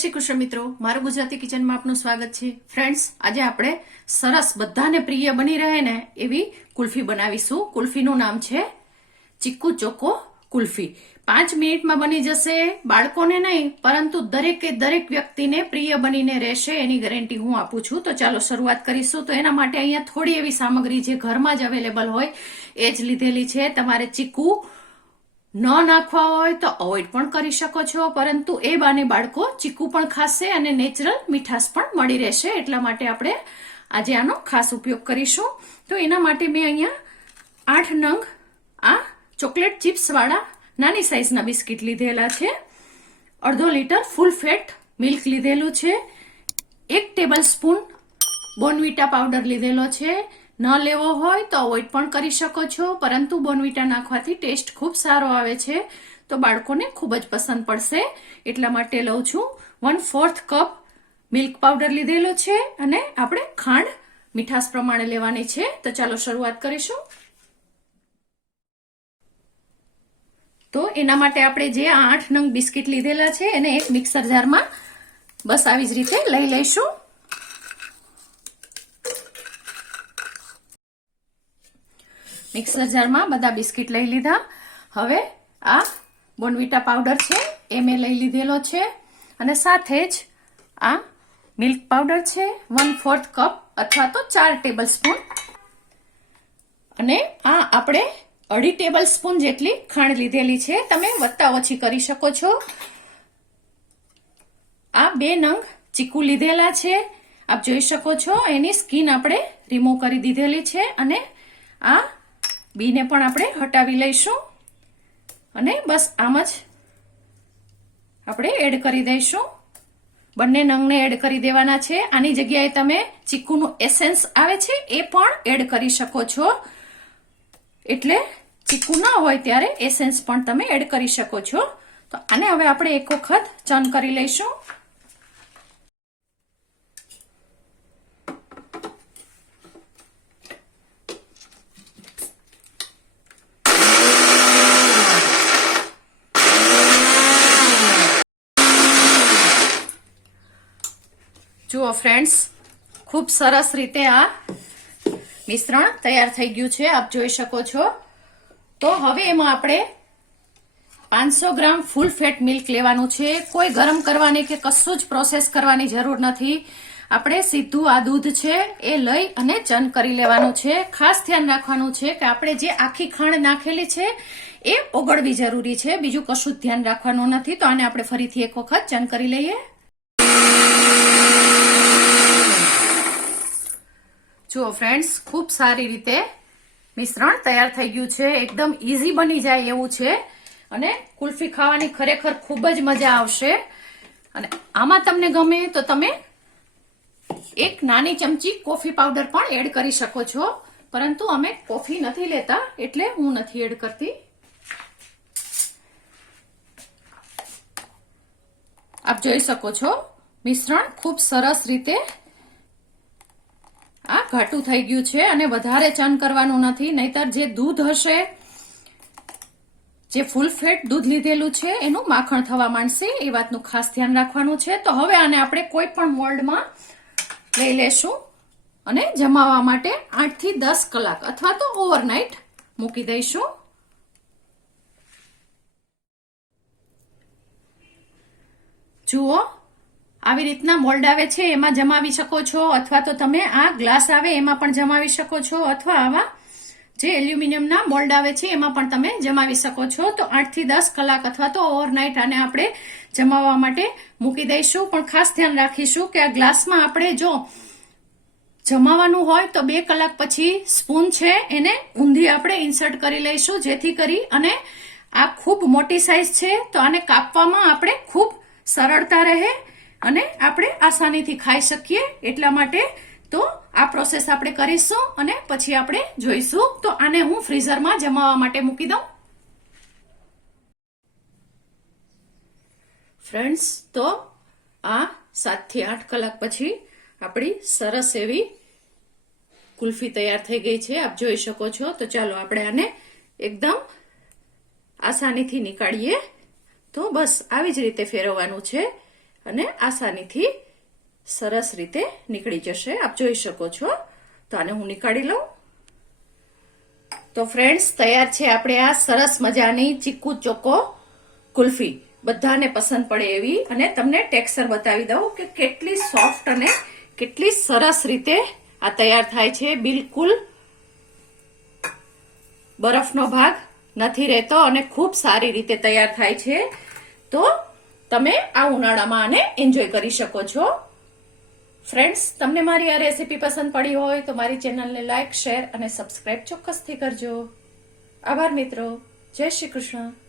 શ્રી કૃષ્ણ મિત્રો, મારું ગુજરાતી કિચનમાં આપનું સ્વાગત છે. ફ્રેન્ડ્સ, આજે આપણે સરસ બધાને પ્રિય બની રહે ને એવી કુલ્ફી બનાવીશું. કુલ્ફીનું નામ છે ચીકુ ચોકો કુલ્ફી. 5 મિનિટમાં બની જશે. બાળકોને નહીં પરંતુ દરેક વ્યક્તિને પ્રિય બનીને રહેશે એની ગેરંટી હું આપું છું. તો ચાલો શરૂઆત કરીશું. તો એના માટે અહીંયા થોડી એવી સામગ્રી જે ઘરમાં જ અવેલેબલ હોય એ જ લીધેલી છે. તમારે ચીકુ ન નાખવા હોય તો અવોઇડ પણ કરી શકો છો, પરંતુ એ બાને બાળકો ચીકુ પણ ખાશે અને નેચરલ મીઠાશ પણ મળી રહેશે. એટલા માટે આપણે આજે આનો ખાસ ઉપયોગ કરીશું. તો એના માટે મેં અહીંયા 8 નંગ આ ચોકલેટ ચિપ્સ વાળા નાની સાઈઝના બિસ્કિટ લીધેલા છે. 1/2 લીટર ફૂલ ફેટ મિલ્ક લીધેલું છે. 1 ટેબલ સ્પૂન બોર્નવિટા પાવડર લીધેલો છે. ન લેવો હોય તો અવોઇડ પણ કરી શકો છો, પરંતુ બોર્નવિટા નાખવાથી ટેસ્ટ ખૂબ સારો આવે છે, તો બાળકોને ખૂબ જ પસંદ પડશે. એટલા માટે લઉં છું. 1/4 કપ મિલ્ક પાવડર લીધેલો છે અને આપણે ખાંડ મીઠાશ પ્રમાણે લેવાની છે. તો ચાલો શરૂઆત કરીશું. તો એના માટે આપણે જે 8 નંગ બિસ્કિટ લીધેલા છે એને એક મિક્સર જારમાં બસ આવી જ રીતે લઈ લઈશું. મિક્સર જારમાં બધા બિસ્કિટ લઈ લીધા. હવે આ બોર્નવિટા પાવડર છે એ મેં લઈ લીધેલો છે અને સાથે જ આ મિલ્ક પાવડર છે 1/4 કપ અથવા તો 4 ટેબલ સ્પૂન, અને આ આપણે 2.5 ટેબલ સ્પૂન જેટલી ખાંડ લીધેલી છે. તમે વત્તા ઓછી કરી શકો છો. આ 2 નંગ ચીકુ લીધેલા છે. આપ જોઈ શકો છો એની સ્કિન આપણે રિમૂવ કરી દીધેલી છે અને આ બીને પણ આપણે હટાવી લઈશું અને બસ આમ જ આપણે એડ કરી દઈશું. બંને નંગને એડ કરી દેવાના છે. આની જગ્યાએ તમે ચીકુનું એસેન્સ આવે છે એ પણ એડ કરી શકો છો, એટલે ચીકુ ના હોય ત્યારે એસેન્સ પણ તમે એડ કરી શકો છો. તો આને હવે આપણે એક વખત ચર્ન કરી લઈશું. જુઓ ફ્રેન્ડ્સ, ખૂબ સરસ રીતે આ મિશ્રણ તૈયાર થઈ ગયું છે, આપ જોઈ શકો છો. તો હવે એમાં આપણે 500 ગ્રામ ફૂલ ફેટ મિલ્ક લેવાનું છે. કોઈ ગરમ કરવાની કે કશું જ પ્રોસેસ કરવાની જરૂર નથી. આપણે સીધું આ દૂધ છે એ લઈ અને ચર્ન કરી લેવાનું છે. ખાસ ધ્યાન રાખવાનું છે કે આપણે જે આખી ખાંડ નાખેલી છે એ ઓગળવી જરૂરી છે, બીજું કશું જ ધ્યાન રાખવાનું નથી. તો આને આપણે ફરીથી એક વખત ચર્ન કરી લઈએ. જુઓ ફ્રેન્ડ્સ, ખૂબ સારી રીતે મિશ્રણ તૈયાર થઈ ગયું છે. એકદમ ઈઝી બની જાય એવું છે અને કુલ્ફી ખાવાની ખરેખર ખૂબ જ મજા આવશે. અને આમાં તમને ગમે તો તમે 1 નાની ચમચી કોફી પાવડર પણ એડ કરી શકો છો, પરંતુ અમે કોફી નથી લેતા એટલે હું નથી એડ કરતી. આપ જોઈ શકો છો મિશ્રણ ખૂબ સરસ રીતે આ ઘાટું થઈ ગયું છે અને વધારે ચર્ન કરવાનું નથી, નહીતર જે દૂધ હશે, જે ફૂલ ફેટ દૂધ લીધેલું છે એનું માખણ થવા માંડશે. એ વાતનું ખાસ ધ્યાન રાખવાનું છે. તો હવે આને આપણે કોઈ પણ મોલ્ડમાં લઈ લેશું અને જમાવવા માટે 8 થી 10 કલાક અથવા તો ઓવરનાઇટ મૂકી દઈશું. જુઓ, આવી રીતના મોલ્ડ આવે છે એમાં જમાવી શકો છો, અથવા તો તમે આ ગ્લાસ આવે એમાં પણ જમાવી શકો છો, અથવા આવા જે એલ્યુમિનિયમના મોલ્ડ આવે છે એમાં પણ તમે જમાવી શકો છો. તો 8 થી 10 કલાક અથવા તો ઓવરનાઇટ આને આપણે જમાવવા માટે મૂકી દઈશું. પણ ખાસ ધ્યાન રાખીશું કે આ ગ્લાસમાં આપણે જો જમાવાનું હોય તો 2 કલાક પછી સ્પૂન છે એને ઊંધી આપણે ઇન્સર્ટ કરી લઈશું, જેથી કરી અને આ ખૂબ મોટી સાઈઝ છે તો આને કાપવામાં આપણે ખૂબ સરળતા રહે અને આપણે આસાનીથી ખાઈ શકીએ. એટલા માટે તો આ પ્રોસેસ આપણે કરીશું અને પછી આપણે જોઈશું. તો આને હું ફ્રીઝરમાં જમાવવા માટે મૂકી દઉં. ફ્રેન્ડ્સ, તો આ 7 થી 8 કલાક પછી આપણી સરસ એવી કુલ્ફી તૈયાર થઈ ગઈ છે, આપ જોઈ શકો છો. તો ચાલો આપણે આને એકદમ આસાનીથી નીકાળીએ. તો બસ આવી જ રીતે ફેરવવાનું છે અને આસાનીથી સરસ રીતે નીકળી જશે. આપ જોઈ શકો છો. તો આને હું નીકાળી લઉં. તો ફ્રેન્ડ્સ, તૈયાર છે આપણે આ સરસ મજાની ચીકુ ચોકો કુલ્ફી. બધાને પસંદ પડે એવી. અને તમને ટેક્સચર બતાવી દઉં કે કેટલી સોફ્ટ અને કેટલી સરસ રીતે આ તૈયાર થાય છે. બિલકુલ બરફનો ભાગ નથી રહેતો અને ખૂબ સારી રીતે તૈયાર થાય છે. તો તમે આ ઉનાળામાં આને એન્જોય કરી શકો છો. ફ્રેન્ડ્સ, તમને મારી આ રેસીપી પસંદ પડી હોય તો મારી ચેનલને લાઈક, શેર અને સબસ્ક્રાઇબ ચોક્કસથી કરજો. આભાર મિત્રો. જય શ્રી કૃષ્ણ.